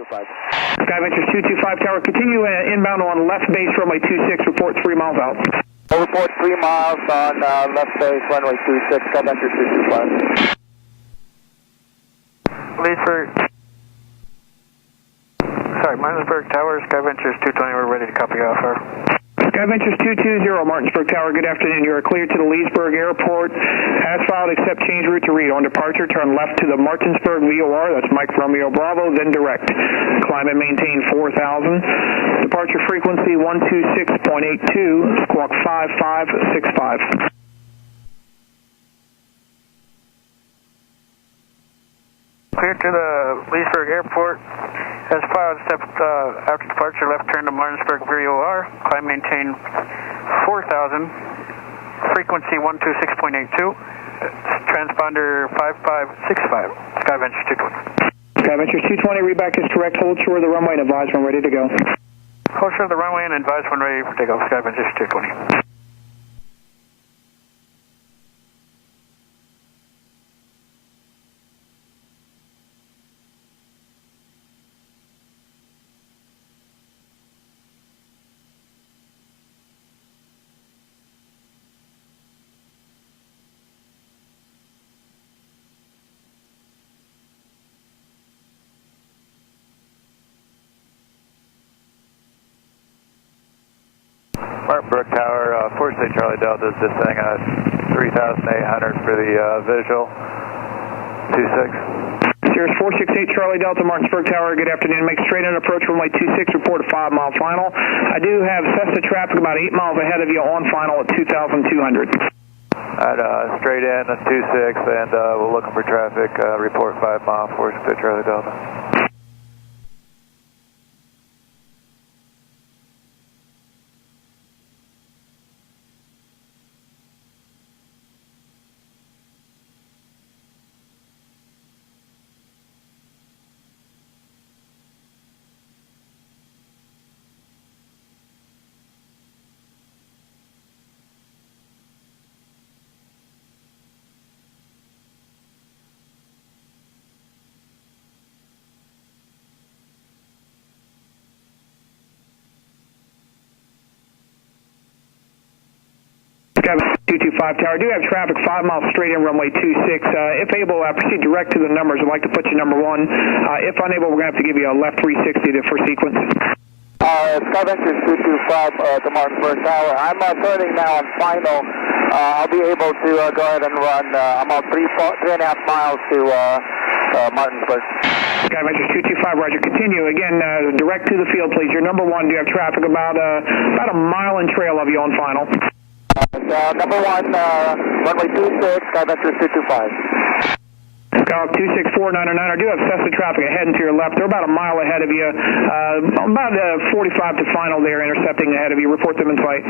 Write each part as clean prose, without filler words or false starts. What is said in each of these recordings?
225. Sky Ventures 225 Tower, continue inbound on left base runway 26, report 3 miles out. Report 3 miles on left base, runway 26, Sky Ventures 225. Leesburg. Sorry, Martinsburg Tower, Sky Ventures 220, we're ready to copy offer. Sky Ventures 220, Martinsburg Tower, good afternoon. You are cleared to the Leesburg Airport. As filed, accept change route to Reed. On departure, turn left to the Martinsburg VOR, that's Mike Romeo Bravo, then direct. Climb and maintain 4,000. Departure frequency 126.82, squawk 5565. Cleared to the Leesburg Airport. As filed, step after departure, left turn to Martinsburg VOR. Climb maintain 4,000. Frequency 126.82. Transponder 5565. Sky Ventures 220. Sky Ventures 220, read back is correct. Hold shore of the runway and advise when ready to go. Hold shore of the runway and advise when ready to go. Sky Ventures 220. Martinsburg Tower, 46 Charlie Delta is descending at 3,800 for the visual. 26. Sirius 468 Charlie Delta, Martinsburg Tower, good afternoon. Make straight in approach runway 26, report a 5-mile final. I do have Cessna traffic about 8 miles ahead of you on final at 2,200. Straight in at 26, and we're looking for traffic. Report 5 mile, 468 Charlie Delta. Sky 225 Tower, I do have traffic 5 miles straight in runway 26. If able, proceed direct to the numbers. I'd like to put you number 1. If unable, we're going to have to give you a left 360 for sequence. Sky Ventures 225 to Martinsburg Tower. I'm turning now on final. I'll be able to go ahead and run about 3.5 miles to Martinsburg. Sky Ventures 225, roger. Continue. Again, direct to the field, please. You're number 1. Do you have traffic about a mile and trail of you on final? Number 1, runway 26, Sky Ventures 225. Skyhawk 26499, I do have Cessna traffic ahead and to your left. They're about a mile ahead of you. About 45 to final there, intercepting ahead of you. Report them in flight.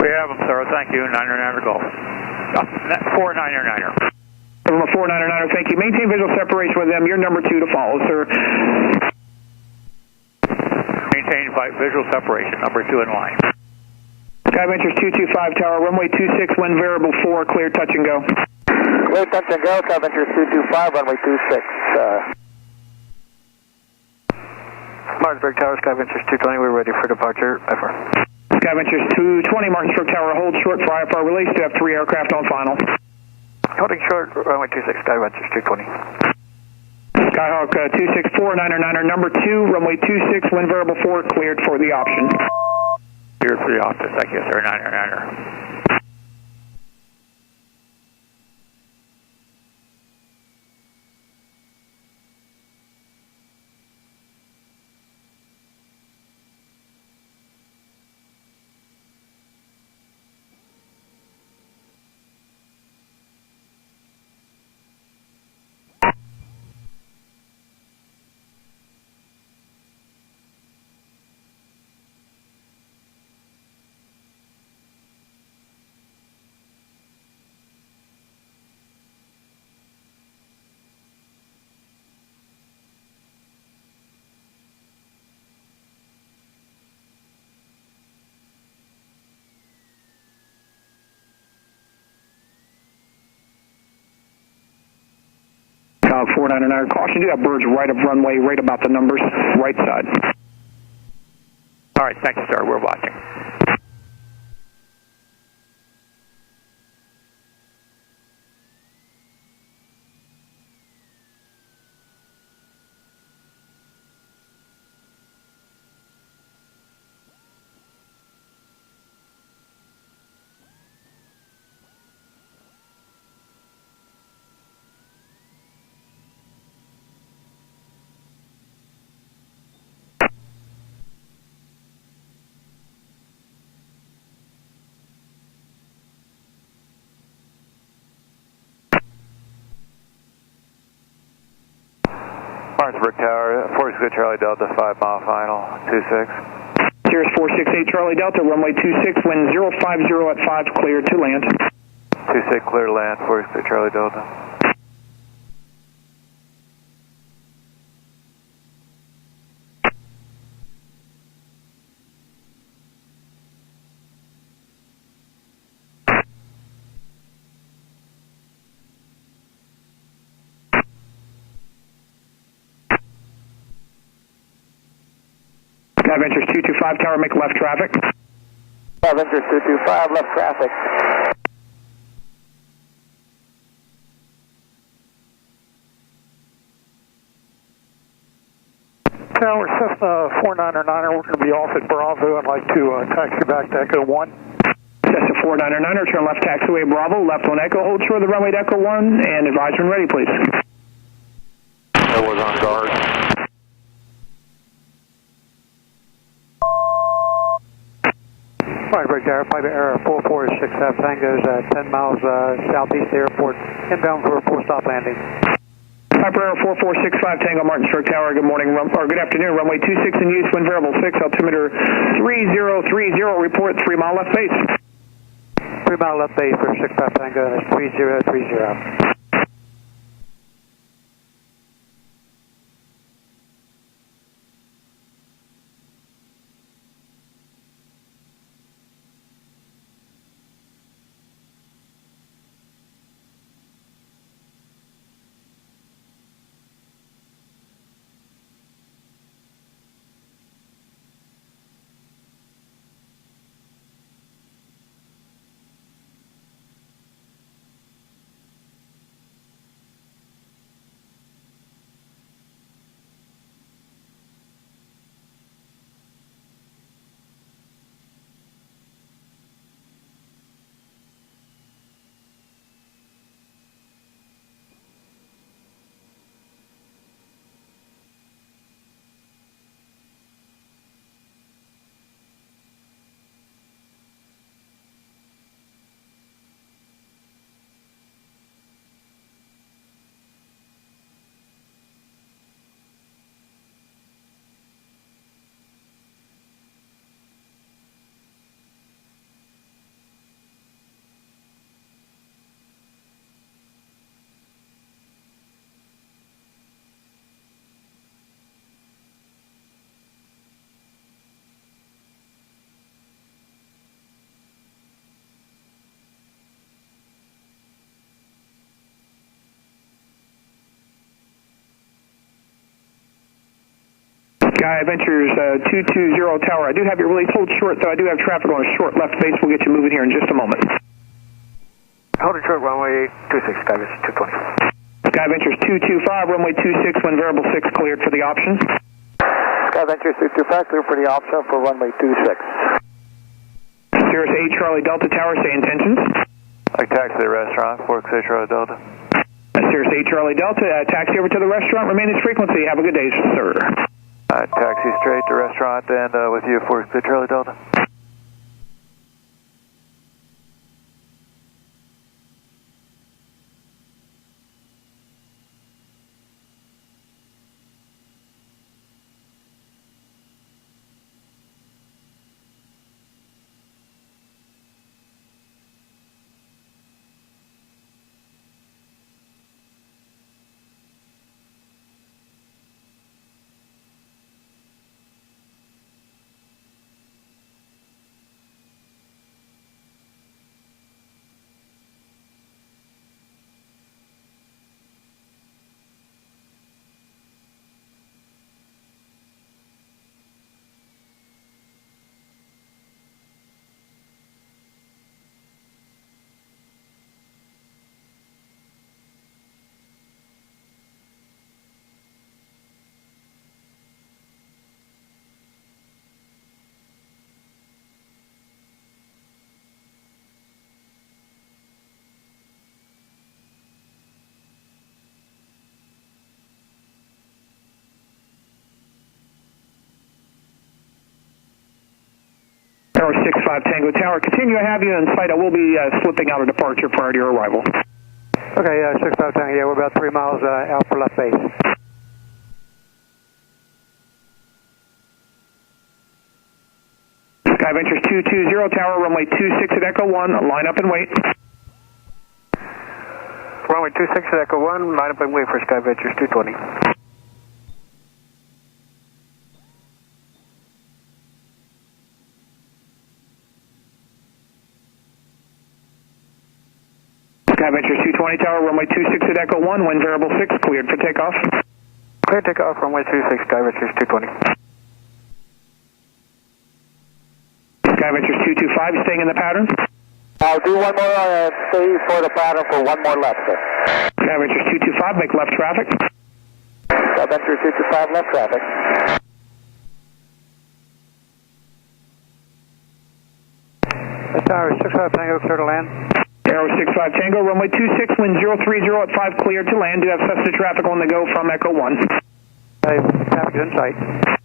We have them, sir. Thank you. 999er Golf. 499er. From a 499er, thank you. Maintain visual separation with them. You're number 2 to follow, sir. Maintain visual separation. Number 2 in line. Sky Ventures 225 Tower, runway 26, wind variable 4, clear touch and go. Clear touch and go, Sky Ventures 225, runway 26. Martinsburg Tower, Sky Ventures 220, we're ready for departure. IFR. Sky Ventures 220, Martinsburg Tower, hold short for IFR release. You have 3 aircraft on final. Holding short, runway 26, Sky Ventures 220. Skyhawk 26499er, number 2, runway 26, wind variable 4, cleared for the option. Cleared for the option. Thank you, sir. 999er. 499, caution, do have birds right of runway, right about the numbers, right side. All right, thank you, sir. We're watching. Martinsburg Tower, 46 Charlie Delta, 5 mile final, 26. Cirrus 468 Charlie Delta, runway 26, wind 050 at 5, clear to land. 26 clear to land, 46 Charlie Delta. Sky Ventures 225 Tower, make left traffic. Sky Ventures 225, left traffic. Tower Cessna 499er, we're going to be off at Bravo. I'd like to taxi back to Echo 1. Cessna 499er, turn left taxiway Bravo, left on Echo, hold short of the runway to Echo 1, and advise when ready, please. That was on guard. Martinsburg Tower, Private Air 4465 Tango's 10 miles southeast airport, inbound for a 4-stop landing. Piper Air 4465 Tango, Martinsburg Tower, good morning, or good afternoon, runway 26 in use, wind variable 6, altimeter 3030, report 3 mile left base. 3 mile left base for 65 Tango, that's 3030. Sky Ventures 220 Tower, I do have your release, hold short, though I do have traffic on a short left base, we'll get you moving here in just a moment. Holding short, runway 26, Sky Ventures 220. Sky Ventures 225, runway 26, wind variable 6, cleared for the option. Sky Ventures 225, clear for the option for runway 26. Cirrus 8 Charlie Delta Tower, say intentions. Like taxi to the restaurant, 46 Charlie Delta. Cirrus 8 Charlie Delta, taxi over to the restaurant, remain its frequency, have a good day, sir. Taxi straight to restaurant and with you, 46 Charlie Delta. Aero 65 Tango Tower. Continue, I have you in sight. I will be slipping out of departure prior to your arrival. Okay, 65 Tango, yeah, we're about 3 miles out for left base. SkyVentures 220, tower, runway 26 at Echo 1, line up and wait. Runway 26 at Echo 1, line up and wait for SkyVentures 220. SkyVentures 220, tower, runway 26 at Echo 1, wind variable 6, cleared for takeoff. Clear takeoff, runway 26, SkyVentures 220. SkyVentures 225, staying in the pattern. I'll do one more, stay for the pattern for one more left, sir. SkyVentures 225, make left traffic. SkyVentures 225, left traffic. Tower 65 Tango, clear to land. Aero 65 Tango, runway 26, wind 030 at 5, cleared to land. Do have Cessna traffic on the go from Echo 1. Traffic is in sight.